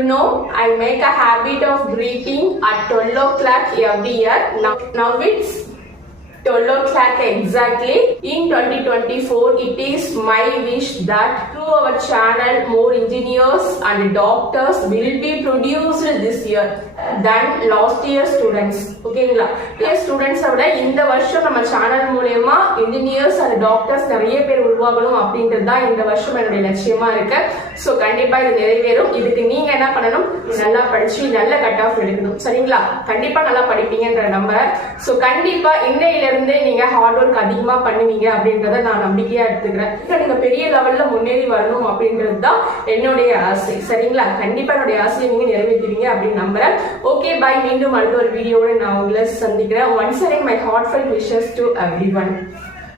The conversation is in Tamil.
you know, I make a habit of greeting at 12 o'clock every year. Now it's 12 o'clock exactly. In 2024, it is my wish that through our channel, more engineers and doctors will be produced this year than last year students. ஓகேங்களா? ஸ்டூடெண்ட்ஸை விட இந்த வருஷம் நம்ம சேனல் மூலமா இன்ஜினியர்ஸ் அண்ட் டாக்டர்ஸ் நிறைய பேர் உருவாகணும் அப்படின்றது தான் இந்த வருஷம் என்னுடைய லட்சியமா இருக்கு. ஸோ கண்டிப்பா இது நிறைவேறும். இதுக்கு நீங்க என்ன பண்ணணும்? நல்லா படிச்சு நல்ல கட் ஆஃப் எடுக்கணும். சரிங்களா? கண்டிப்பா நல்லா படிப்பீங்கன்ற நம்புறேன். ஸோ கண்டிப்பா இன்றையில இருந்தே நீங்க ஹார்ட் ஒர்க் அதிகமா பண்ணுவீங்க அப்படின்றத நான் நம்பிக்கையா எடுத்துக்கிறேன். நீங்க பெரிய லெவல்ல முன்னேறி வரணும் அப்படின்றது தான் என்னுடைய ஆசை. சரிங்களா? கண்டிப்பா என்னுடைய ஆசையை நீங்க நிறைவேற்றுவீங்க அப்படின்னு நம்புறேன். Okay bye. மீண்டும் அடுத்த ஒரு வீடியோட நான் உங்களை சந்திக்கிறேன். Once again my heartfelt wishes to everyone.